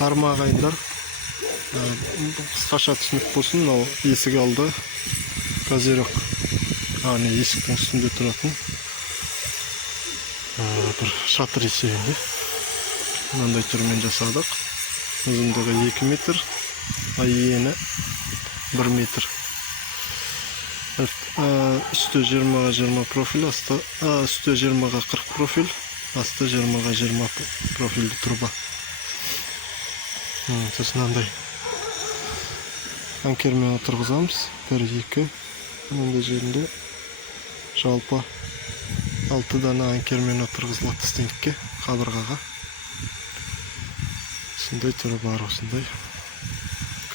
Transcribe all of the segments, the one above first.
Армагайдар. Кыскаша түшүнүк болсун, ал эсик алды. Козерог. Аны эсиктин үстүндө туратын. Bir шатыр есебінде. Мынандай түрмен жасадық. Ұзындығы 2 метр, ені 1 метр. Үсті 20-20 профиль, үсті 20-40 профиль, асты 20-20 профильді труба. Сосын андай анкермен отырғызамыз. 1-2 мынандай жерінде жалпы 6 дана анкермен отырғызылады стендке, қабырғаға. Осындай түрі бар, осындай.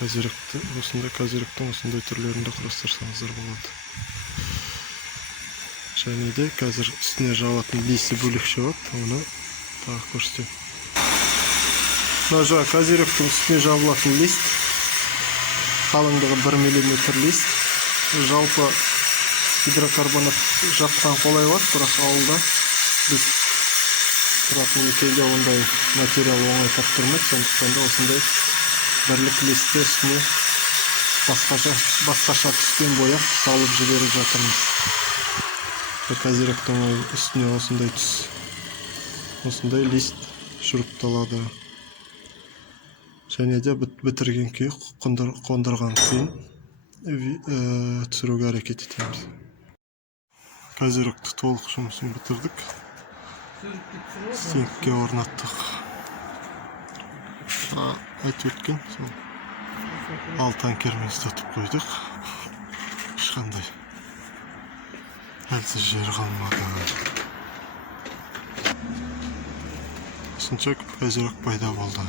Козерогтың осындай түрлерінде құрастырсаңыздар болады. Және де қазір үстіне жабатын листі бөлек шығады, оны тағы көрсетемін. Мына жаңа козерогтың үстіне жабылатын лист, қалыңдығы 1 мм лист. Жалпы гидрокарбонат жапқан қолай бар, бірақ ауылда біз тұратын кейде ондай материал оңай таптырмайды, сондықтан да осындай бірлік листті үстіне басқаша түспен бояп салып жіберіп жатырмыз. Козерогтың үстіне осындай түс, осындай лист шурупталады. Және де бітірген күйі қондырған кейін түсіруге әрекет етеміз. Козерогты толық жұмысын бітірдік. Стендке орнаттық. Айтып өткен, 6 анкермен ұстатып қойдық. Ешқандай әлсіз жер қалмады. Осынша козерог пайда болды.